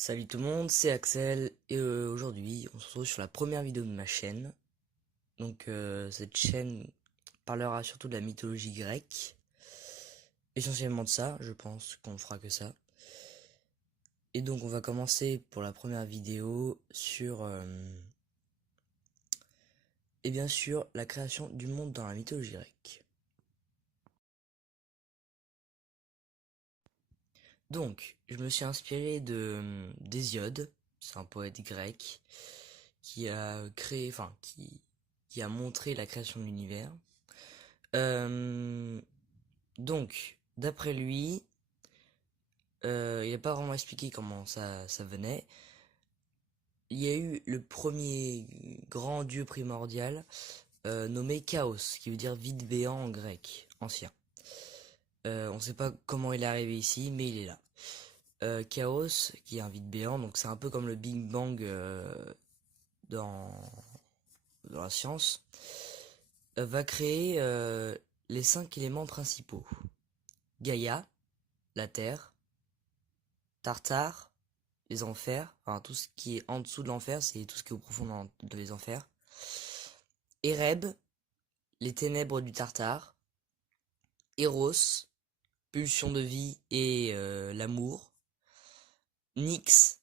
Salut tout le monde, c'est Axel et aujourd'hui on se retrouve sur la première vidéo de ma chaîne. Cette chaîne parlera surtout de la mythologie grecque. Essentiellement de ça, je pense qu'on fera que ça. Et donc on va commencer pour la première vidéo sur et bien sûr la création du monde dans la mythologie grecque. Donc je me suis inspiré de d'Hésiode, c'est un poète grec qui a créé, qui a montré la création de l'univers. Euh, D'après lui, il n'a pas vraiment expliqué comment ça venait. Il y a eu le premier grand dieu primordial nommé Chaos, qui veut dire vide béant en grec ancien. On ne sait pas comment il est arrivé ici, mais il est là. Chaos, qui est un vide béant, donc c'est un peu comme le Big Bang dans, dans la science, va créer les 5 éléments principaux. Gaïa, la Terre, Tartare, les enfers, enfin tout ce qui est en dessous de l'enfer, c'est tout ce qui est au profond de les enfers. Ereb, les ténèbres du Tartare. Eros, pulsion de vie et l'amour. Nyx,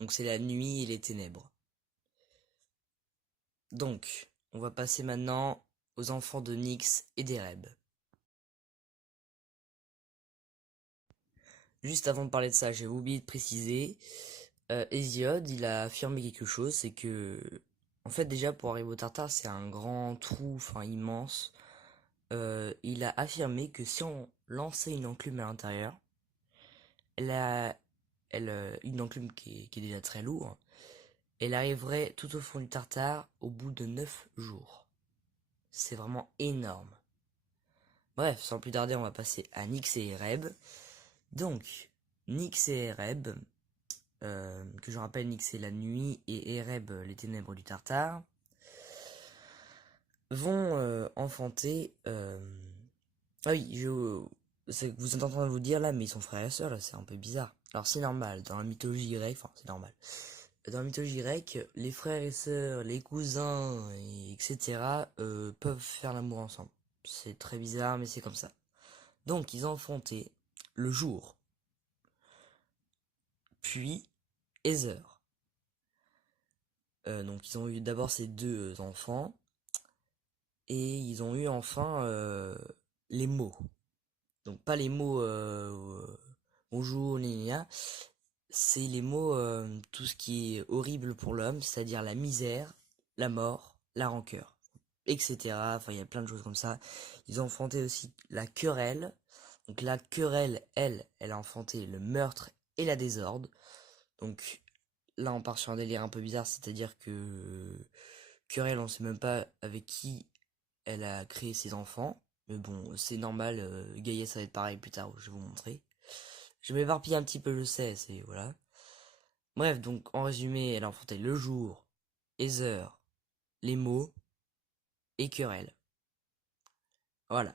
donc c'est la nuit et les ténèbres. Donc, on va passer maintenant aux enfants de Nyx et d'Ereb. Juste avant de parler de ça, j'ai oublié de préciser, Hésiode, il a affirmé quelque chose, c'est que, en fait déjà pour arriver au Tartare, c'est un grand trou, enfin immense. Il a affirmé que si on lançait une enclume à l'intérieur, elle a, une enclume qui est déjà très lourde, elle arriverait tout au fond du Tartare au bout de 9 jours. C'est vraiment énorme. Bref, sans plus tarder, on va passer à Nyx et Ereb. Donc, Nyx et Ereb, que je rappelle, Nyx c'est la nuit et Ereb les ténèbres du Tartare, vont enfanter. Ah oui, vous êtes en train de vous dire là, mais ils sont frères et sœurs, là, c'est un peu bizarre. Alors c'est normal, dans la mythologie grecque, enfin c'est normal. Dans la mythologie grecque, les frères et sœurs, les cousins, etc. Peuvent faire l'amour ensemble. C'est très bizarre, mais c'est comme ça. Donc ils ont enfanté le jour, puis Ézer. Donc ils ont eu d'abord ces deux enfants, et ils ont eu enfin les mots. Donc pas les mots bonjour, gna, c'est les mots tout ce qui est horrible pour l'homme, c'est-à-dire la misère, la mort, la rancœur, etc. Enfin, il y a plein de choses comme ça. Ils ont enfanté aussi la querelle. Donc la querelle, elle a enfanté le meurtre et la désordre. Donc là, on part sur un délire un peu bizarre, c'est-à-dire que querelle, on sait même pas avec qui elle a créé ses enfants. Mais bon, c'est normal, Gaïa ça va être pareil plus tard, je vais vous montrer. Je m'éparpille un petit peu, je sais, c'est voilà. Bref, donc en résumé, elle a enfanté le jour, les heures, les mots et querelle. Voilà.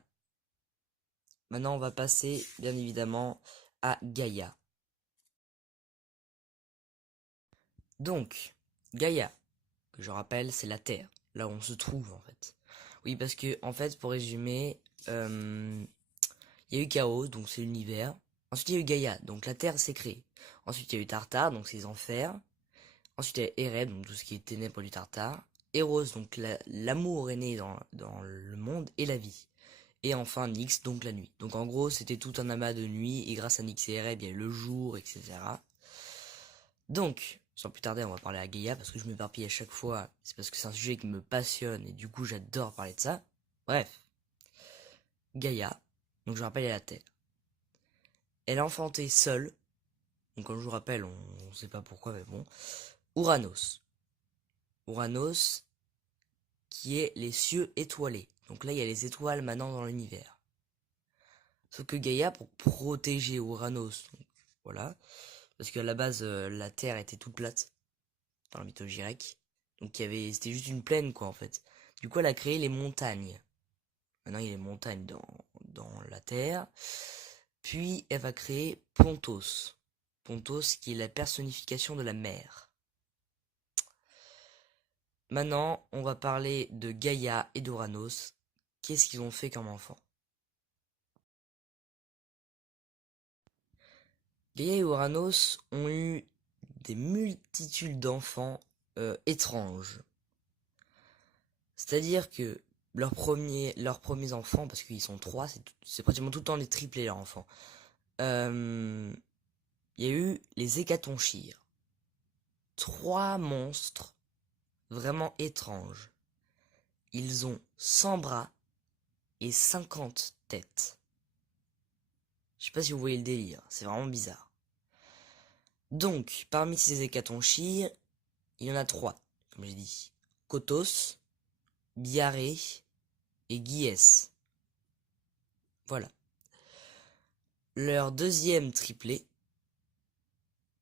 Maintenant, on va passer, bien évidemment, à Gaïa. Donc, Gaïa, que je rappelle, c'est la Terre, là où on se trouve en fait. Oui, parce que en fait, pour résumer, il y a eu Chaos, donc c'est l'univers. Ensuite, il y a eu Gaïa, donc la Terre s'est créée. Ensuite, il y a eu Tartare, donc c'est les enfers. Ensuite, il y a Ereb, donc tout ce qui est ténèbres du Tartare. Eros, donc l'amour est né dans le monde et la vie. Et enfin Nyx, donc la nuit. Donc en gros, c'était tout un amas de nuit, et grâce à Nyx et Ereb, il y a eu le jour, etc. Donc, sans plus tarder, on va parler à Gaïa, parce que je m'éparpille à chaque fois. C'est parce que c'est un sujet qui me passionne, et du coup, j'adore parler de ça. Bref, Gaïa, donc je rappelle, elle est la Terre. Elle a enfanté seule, donc comme je vous rappelle, on sait pas pourquoi, mais bon, Uranos. Uranos, qui est les cieux étoilés. Donc là, il y a les étoiles maintenant dans l'univers. Sauf que Gaïa, pour protéger Uranos, donc, voilà, parce qu'à la base, la Terre était toute plate, dans la mythologie grecque. Donc c'était juste une plaine, quoi, en fait. Du coup, elle a créé les montagnes. Maintenant, il y a les montagnes dans la Terre. Puis, elle va créer Pontos. Pontos, qui est la personnification de la mer. Maintenant, on va parler de Gaïa et d'Uranos. Qu'est-ce qu'ils ont fait comme enfants? Gaïa et Uranos ont eu des multitudes d'enfants étranges. C'est-à-dire que leurs premiers enfants, parce qu'ils sont trois, c'est pratiquement tout le temps des triplés leurs enfants. Il y a eu les Hécatonchires. Trois monstres vraiment étranges. Ils ont 100 bras et 50 têtes. Je sais pas si vous voyez le délire, c'est vraiment bizarre. Donc, parmi ces Hécatonchires, il y en a trois, comme j'ai dit. Kotos, Biarré et Gyes. Voilà. Leur deuxième triplé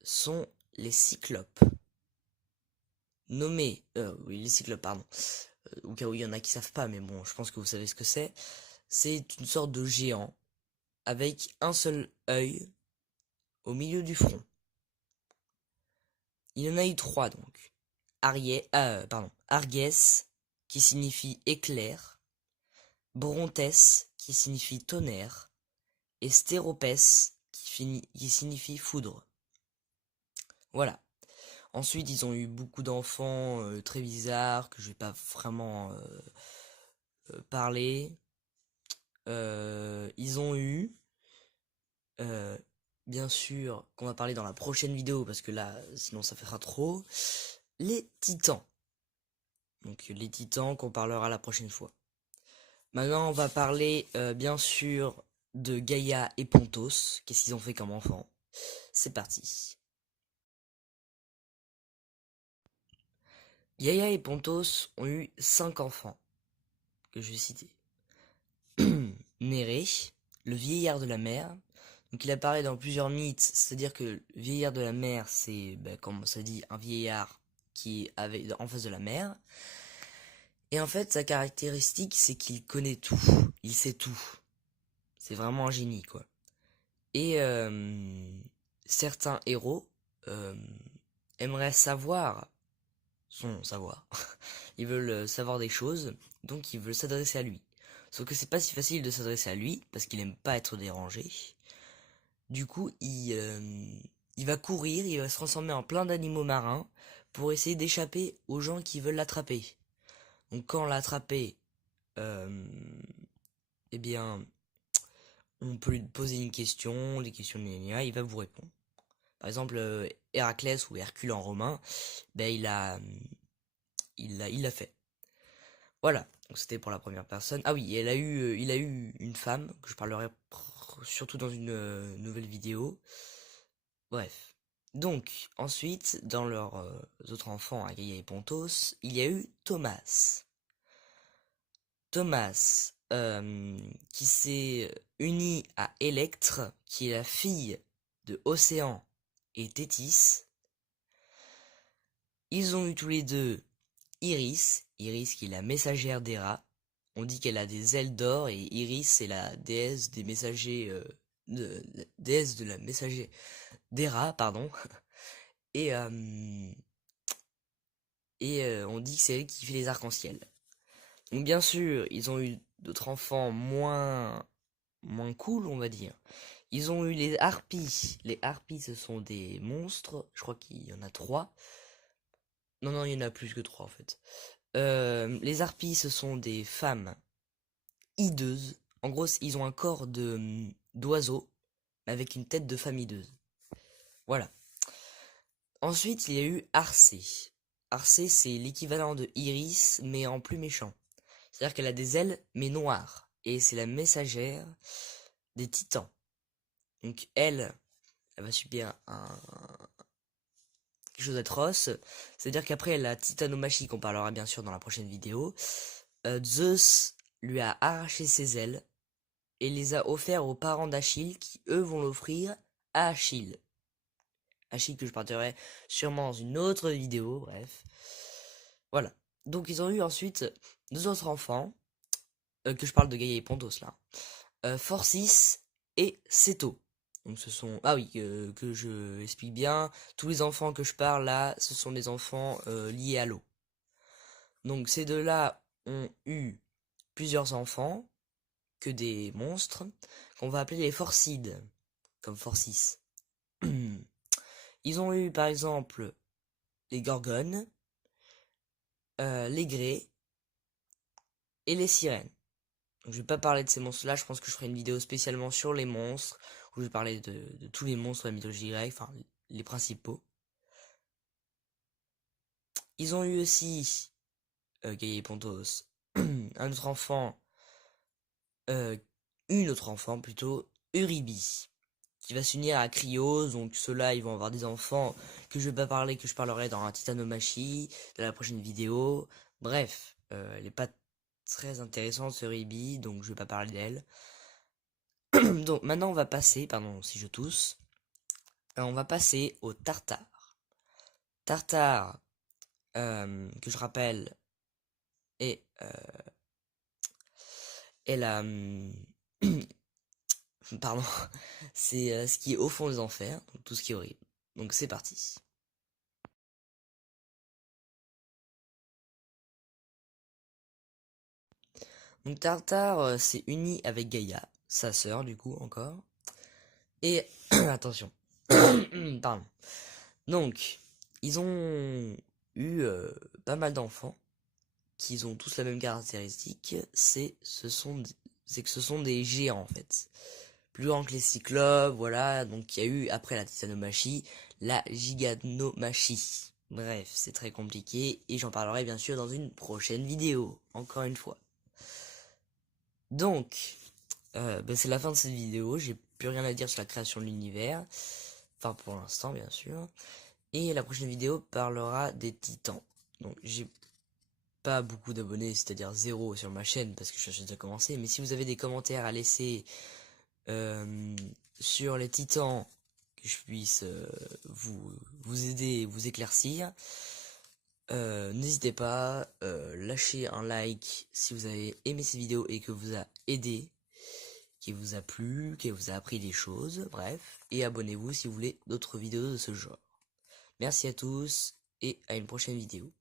sont les Cyclopes. Nommés, oui, les Cyclopes, pardon. Au cas où il y en a qui savent pas, mais bon, je pense que vous savez ce que c'est. C'est une sorte de géant avec un seul œil au milieu du front. Il y en a eu trois donc. Argès, qui signifie éclair, Brontès, qui signifie tonnerre, et Stéropès, qui signifie foudre. Voilà. Ensuite, ils ont eu beaucoup d'enfants très bizarres que je vais pas vraiment parler. Ils ont eu, bien sûr, qu'on va parler dans la prochaine vidéo parce que là, sinon ça fera trop, les titans. Donc les titans qu'on parlera la prochaine fois. Maintenant, on va parler bien sûr de Gaïa et Pontos. Qu'est-ce qu'ils ont fait comme enfants? C'est parti. Gaïa et Pontos ont eu 5 enfants que je vais citer. Néré, le vieillard de la mer. Donc il apparaît dans plusieurs mythes, c'est-à-dire que le vieillard de la mer, c'est, comme ça dit, un vieillard qui est en face de la mer. Et en fait, sa caractéristique, c'est qu'il connaît tout, il sait tout. C'est vraiment un génie, quoi. Et certains héros aimeraient savoir son savoir. Ils veulent savoir des choses, donc ils veulent s'adresser à lui. Sauf que c'est pas si facile de s'adresser à lui, parce qu'il aime pas être dérangé. Du coup, il va courir, il va se transformer en plein d'animaux marins pour essayer d'échapper aux gens qui veulent l'attraper. Donc quand l'attraper, eh bien, on peut lui poser une question, des questions, il va vous répondre. Par exemple, Héraclès ou Hercule en romain, ben il l'a fait. Voilà. Donc c'était pour la première personne. Ah oui, il a eu une femme que je parlerai surtout dans une nouvelle vidéo. Bref. Donc ensuite, dans leurs autres enfants, Gaïa et Pontos, il y a eu Thomas. Thomas, qui s'est uni à Électre, qui est la fille de Océan et Thétis. Ils ont eu tous les deux Iris qui est la messagère d'Héra. On dit qu'elle a des ailes d'or et Iris c'est la déesse des messagers, la déesse de la messager d'Héra, pardon. Et, on dit que c'est elle qui fait les arcs-en-ciel. Donc bien sûr, ils ont eu d'autres enfants moins cool, on va dire. Ils ont eu les harpies. Les harpies, ce sont des monstres. Je crois qu'il y en a 3. Non, il y en a plus que 3 en fait. Les harpies, ce sont des femmes hideuses. En gros, ils ont un corps d'oiseau, avec une tête de femme hideuse. Voilà. Ensuite, il y a eu Arcée. Arcée, c'est l'équivalent de Iris, mais en plus méchant. C'est-à-dire qu'elle a des ailes, mais noires. Et c'est la messagère des titans. Donc elle va subir quelque chose d'atroce. C'est-à-dire qu'après la titanomachie, qu'on parlera bien sûr dans la prochaine vidéo, Zeus lui a arraché ses ailes et les a offerts aux parents d'Achille qui eux vont l'offrir à Achille. Achille que je partagerai sûrement dans une autre vidéo, bref. Voilà. Donc ils ont eu ensuite 2 autres enfants, que je parle de Gaïa et Pontos là. Phorcys et Céto. Donc ce sont... Ah oui, que je explique bien. Tous les enfants que je parle là, ce sont des enfants liés à l'eau. Donc ces deux-là ont eu plusieurs enfants, que des monstres, qu'on va appeler les Forcides, comme Forcis. Ils ont eu par exemple les Gorgones, les Grès et les Sirènes. Donc, je vais pas parler de ces monstres-là, je pense que je ferai une vidéo spécialement sur les monstres, où je vais parler de tous les monstres de la mythologie grecque, enfin les principaux. Ils ont eu aussi, Gaïa et Pontos, un autre enfant, une autre enfant plutôt, Eurybi, qui va s'unir à Krios, donc ceux-là ils vont avoir des enfants que je vais pas parler, que je parlerai dans un Titanomachie, de la prochaine vidéo. Bref, elle est pas très intéressante ce Eurybi, donc je vais pas parler d'elle. Donc maintenant on va passer, pardon si je tousse, on va passer au Tartare. Tartare, que je rappelle, est, est la... pardon, c'est ce qui est au fond des enfers, donc tout ce qui est horrible. Donc c'est parti. Donc Tartare s'est uni avec Gaïa, sa sœur du coup encore. Et attention, pardon. Donc ils ont eu pas mal d'enfants qui ont tous la même caractéristique, c'est que ce sont des géants en fait. Plus grands que les cyclopes, voilà, donc il y a eu après la titanomachie, la giganomachie. Bref, c'est très compliqué et j'en parlerai bien sûr dans une prochaine vidéo, encore une fois. Donc, c'est la fin de cette vidéo, j'ai plus rien à dire sur la création de l'univers, enfin pour l'instant bien sûr. Et la prochaine vidéo parlera des titans. Donc j'ai pas beaucoup d'abonnés, c'est-à-dire 0 sur ma chaîne parce que je viens de commencer, mais si vous avez des commentaires à laisser sur les titans, que je puisse vous aider, vous éclaircir, n'hésitez pas, lâchez un like si vous avez aimé cette vidéo et que vous a aidé, qui vous a plu, qui vous a appris des choses, bref, et abonnez-vous si vous voulez d'autres vidéos de ce genre. Merci à tous et à une prochaine vidéo.